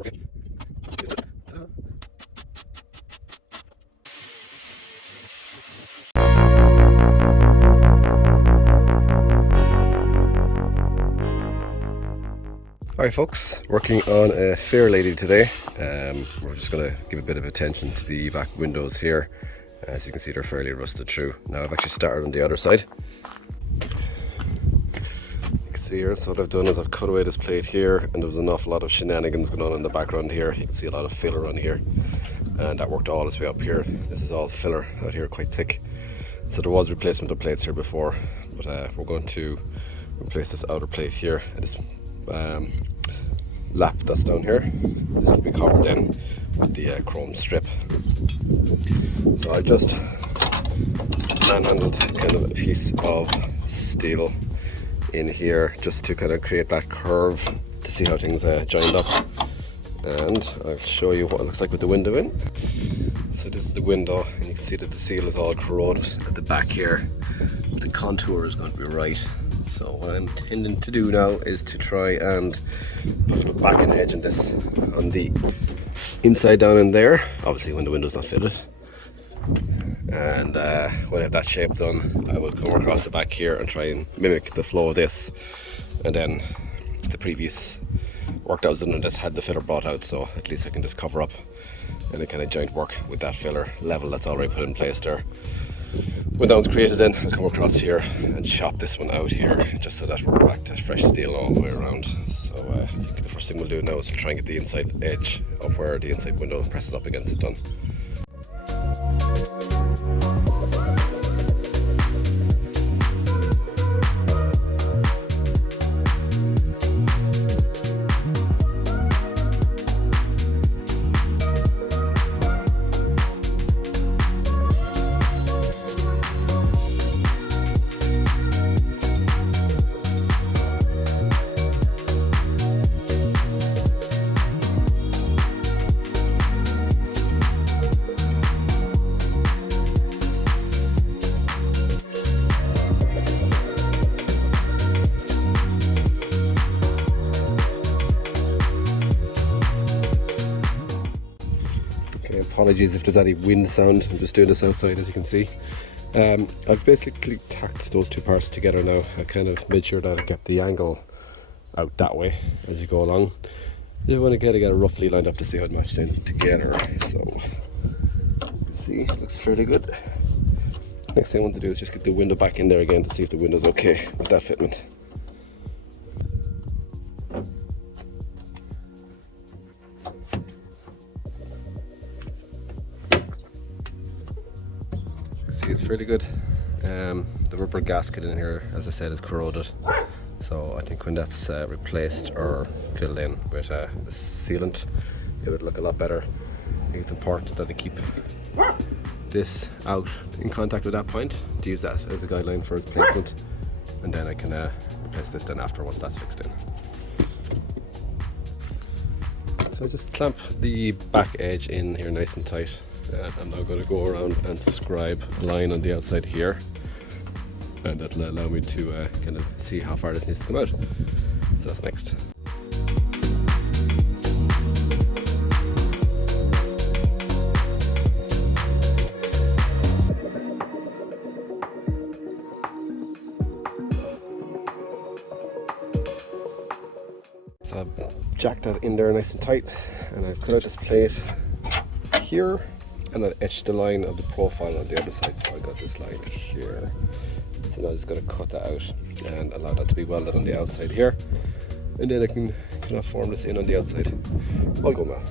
Alright folks, working on a Fairlady today. We're just going to give a bit of attention to the back windows here. As you can see, they're fairly rusted through. Now I've actually started on the other side. You can see here, so what I've done is I've cut away this plate here, and there was an awful lot of shenanigans going on in the background here. You can see a lot of filler on here, and that worked all its way up here. This is all filler out here, quite thick. So there was replacement of plates here before, but we're going to replace this outer plate here. This lap that's down here, this will be covered in with the chrome strip. So I just manhandled kind of a piece of steel in here just to kind of create that curve to see how things joined up, and I'll show you what it looks like with the window in. So this is the window, and you can see that the seal is all corroded at the back here, but the contour is going to be right. So what I'm intending to do now is to try and put a little backing edge in this on the inside down in there, obviously when the window's not fitted. And when I have that shape done, I will come across the back here and try and mimic the flow of this. And then the previous work that was done on this had the filler brought out, so at least I can just cover up any kind of joint work with that filler level that's already put in place there. When that one's created, then I'll come across here and chop this one out here, just so that we're back to fresh steel all the way around. So I think the first thing we'll do now is we'll try and get the inside edge up where the inside window presses up against it done. Apologies if there's any wind sound. I'm just doing this outside, as you can see. I've basically tacked those two parts together now. I kind of made sure that I kept the angle out that way as you go along. You want to kind of get it roughly lined up to see how it matched in together. So, see, it looks fairly good. Next thing I want to do is just get the window back in there again to see if the window's okay with that fitment. See, it's fairly good. The rubber gasket in here, as I said, is corroded, so I think when that's replaced or filled in with the sealant, it would look a lot better. I think it's important that I keep this out in contact with that point to use that as a guideline for its placement, and then I can replace this then after, once that's fixed in. So I just clamp the back edge in here nice and tight. I'm now going to go around and scribe a line on the outside here, and that'll allow me to kind of see how far this needs to come out. So that's next. So I've jacked that in there nice and tight, and I've cut out this plate here, and I've etched the line of the profile on the other side. So I got this line here. So now I'm just going to cut that out and allow that to be welded on the outside here, and then I can kind of form this in on the outside. I'll go now.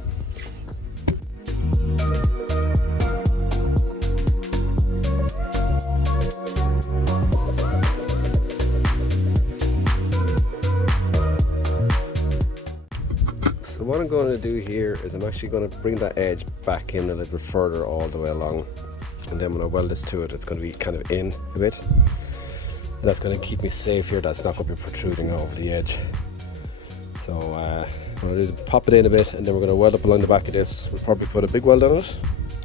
So what I'm going to do here is I'm actually going to bring that edge back in a little bit further all the way along, and then when I weld this to it, it's going to be kind of in a bit, and that's going to keep me safe here. That's not going to be protruding over the edge. So I'm going to pop it in a bit, and then we're going to weld up along the back of this. We'll probably put a big weld on it,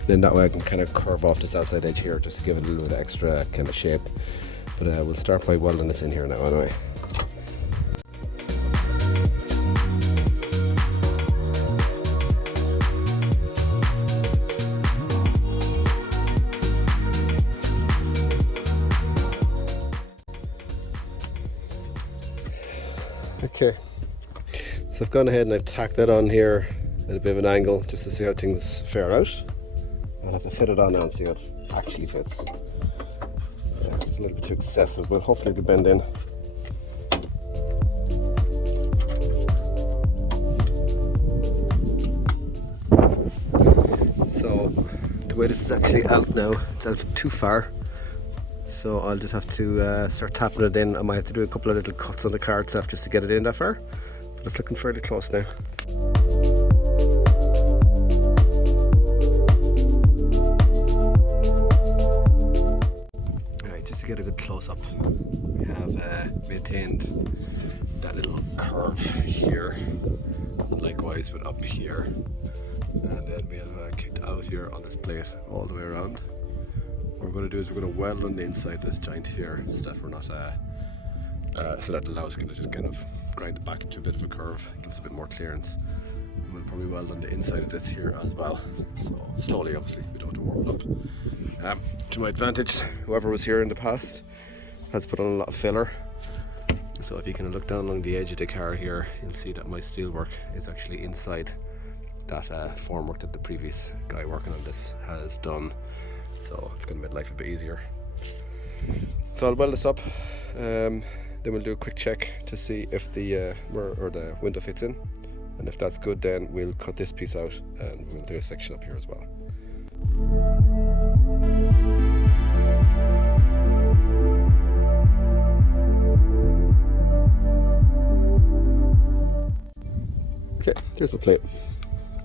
then that way I can kind of curve off this outside edge here just to give it a little bit of extra kind of shape. But we'll start by welding this in here now anyway. So I've gone ahead and I've tacked that on here at a bit of an angle just to see how things fare out. I'll have to fit it on now and see how it actually fits. It's a little bit too excessive, but hopefully it'll bend in. So the way this is actually out now, it's out too far. So I'll just have to start tapping it in. I might have to do a couple of little cuts on the car itself just to get it in that far. But it's looking fairly close now. Alright, just to get a good close up, we have maintained that little curve here, and likewise with up here. And then we have kicked out here on this plate all the way around. What we're going to do is we're going to weld on the inside of this joint here so that we're not so that allows us to just kind of grind it back into a bit of a curve, gives a bit more clearance. And we'll probably weld on the inside of this here as well, so slowly, obviously, we don't have to warm it up. To my advantage, whoever was here in the past has put on a lot of filler, so if you can look down along the edge of the car here, you'll see that my steel work is actually inside that formwork that the previous guy working on this has done. So it's going to make life a bit easier. So I'll weld this up, then we'll do a quick check to see if the mirror or the window fits in, and if that's good, then we'll cut this piece out and we'll do a section up here as well. Okay, here's the plate.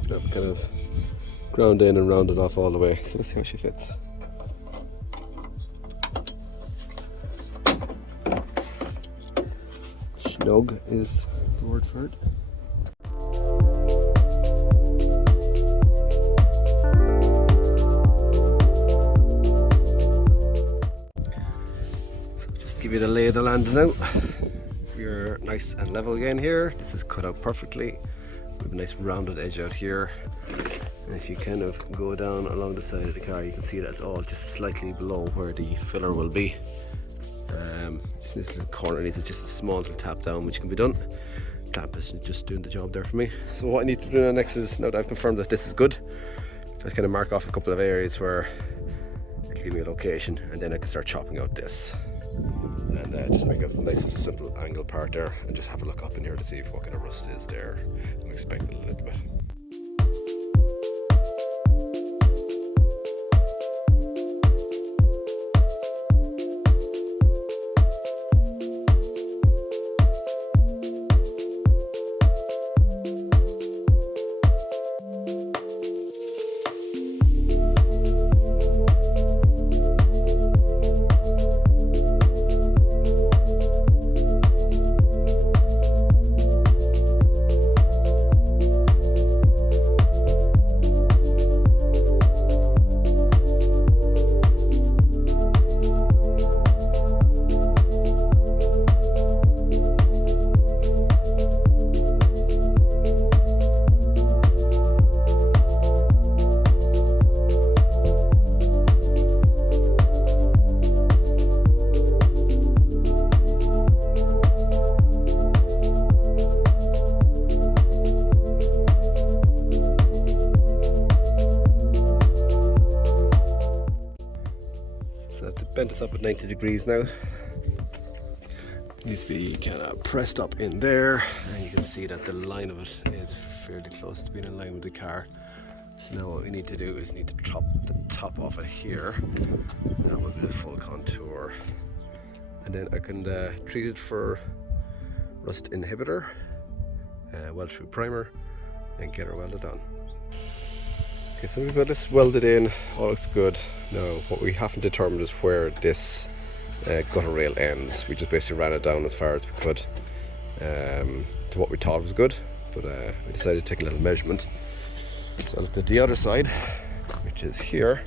So I've kind of ground in and rounded off all the way, so let's see how she fits. Snug is the word for it. So just to give you the lay of the land now, we're nice and level again here. This is cut out perfectly. We have a nice rounded edge out here, and if you kind of go down along the side of the car, you can see that it's all just slightly below where the filler will be. This little corner needs just a small little tap down, which can be done. Tap is just doing the job there for me. So what I need to do now next is, now that I've confirmed that this is good, I'll kind of mark off a couple of areas where it'll give me a location, and then I can start chopping out this and just make a nice and simple angle part there, and just have a look up in here to see if what kind of rust is there. I'm expecting a little bit. Bent this up at 90 degrees now. It needs to be kind of pressed up in there, and you can see that the line of it is fairly close to being in line with the car. So now what we need to do is need to chop the top off it here. That will be the full contour, and then I can treat it for rust inhibitor, weld through primer, and get her welded on. Okay, so we've got this welded in, all looks good. Now what we haven't determined is where this gutter rail ends. We just basically ran it down as far as we could to what we thought was good, but we decided to take a little measurement. So I looked at the other side, which is here.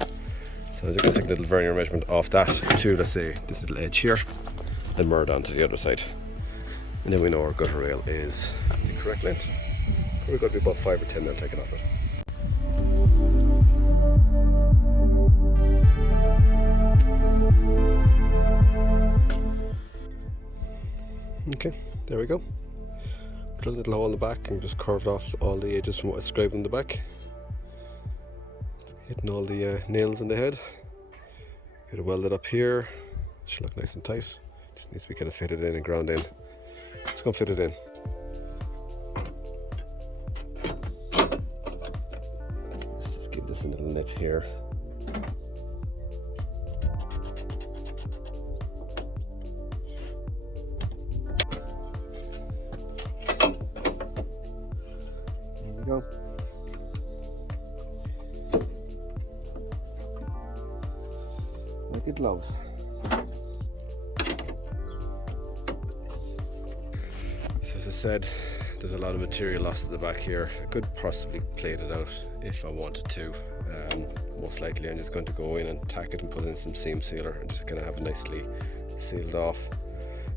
So I'm just going to take a little vernier measurement off that to, let's say, this little edge here, and mirror down to the other side. And then we know our gutter rail is the correct length. Probably got to be about 5 or 10 mil taken off it. Okay, there we go. Drill a little hole in the back and just curved off all the edges from what I described in the back. Hitting all the nails in the head. Get it welded up here. Should look nice and tight. Just needs to be kind of fitted in and ground in. Just gonna fit it in. Let's just give this a little nip here. There we go. Like a glove. So as I said, there's a lot of material lost at the back here. I could possibly plate it out if I wanted to. Most likely I'm just going to go in and tack it and put in some seam sealer and just kind of have it nicely sealed off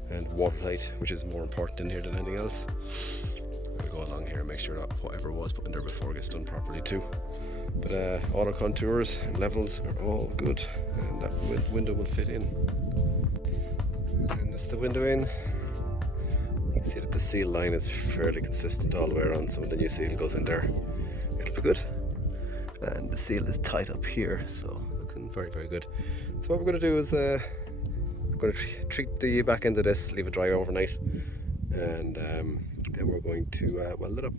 and watertight, which is more important in here than anything else. I'm going to go along here and make sure that whatever was put in there before gets done properly too. But auto contours and levels are all good, and that window will fit in. And that's the window in. You can see that the seal line is fairly consistent all the way around, so when the new seal goes in there, it'll be good. And the seal is tight up here, so looking very, very good. So what we're going to do is we're going to treat the back end of this, leave it dry overnight, and then we're going to weld it up.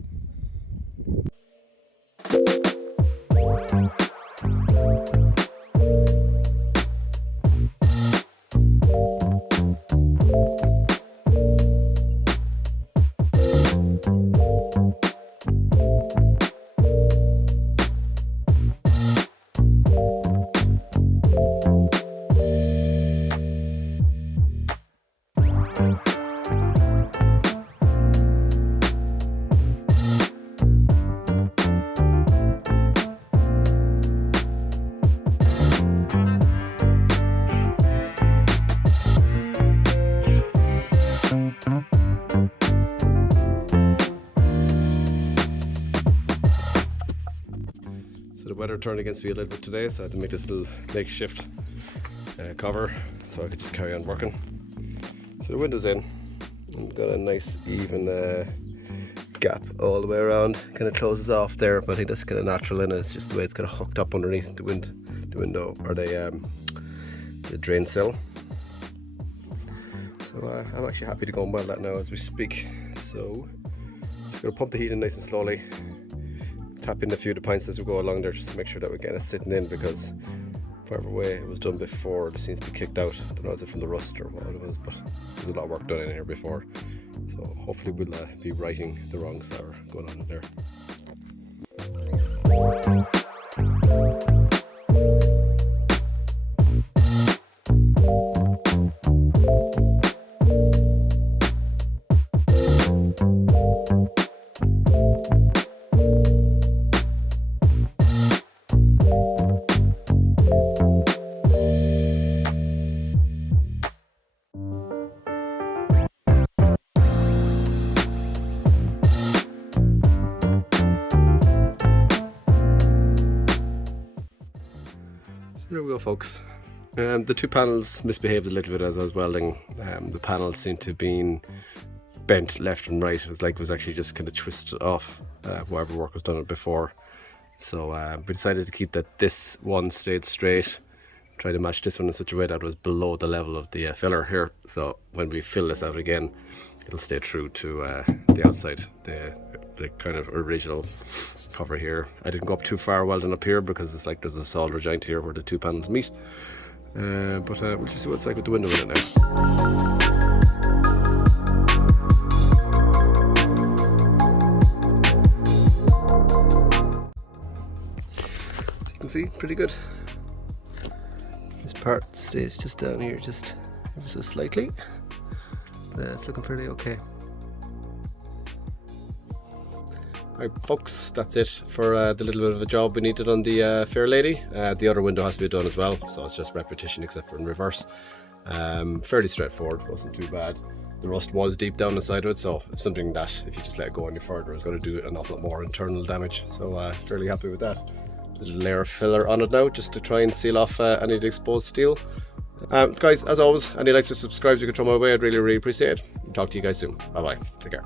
The weather turned against me a little bit today, so I had to make this little makeshift cover so I could just carry on working. So the window's in. I've got a nice even gap all the way around. Kind of closes off there, but I think that's kind of natural in it. It's just the way it's kind of hooked up underneath the window or the drain sill. So I'm actually happy to go and weld that now as we speak. So I'm going to pump the heat in nice and slowly. Tap in a few of the pints as we go along there just to make sure that we're getting it sitting in, because whatever way it was done before, it seems to be kicked out. I don't know, is it from the rust or what it was, but there's a lot of work done in here before. So hopefully we'll be righting the wrongs that are going on in there. There we go, folks. The two panels misbehaved a little bit as I was welding. The panels seemed to have been bent left and right. It was like it was actually just kind of twisted off whatever work was done on it before. So we decided to keep that this one stayed straight. Try to match this one in such a way that it was below the level of the filler here. So when we fill this out again, it'll stay true to the outside, the kind of original cover here. I didn't go up too far welding up here because it's like there's a solder joint here where the two panels meet. But we'll just see what it's like with the window in it now. So you can see, pretty good. This part stays just down here, just ever so slightly. It's looking pretty okay. Right, folks, that's it for the little bit of a job we needed on the Fairlady. The other window has to be done as well, so it's just repetition except for in reverse. Fairly straightforward, wasn't too bad. The rust was deep down the side of it, so it's something that if you just let it go any further is going to do an awful lot more internal damage. So fairly happy with that. Little layer of filler on it now just to try and seal off any of the exposed steel. Guys, as always, any likes or subscribes you can throw my way, I'd really appreciate it. Talk to you guys soon. Bye bye. Take care.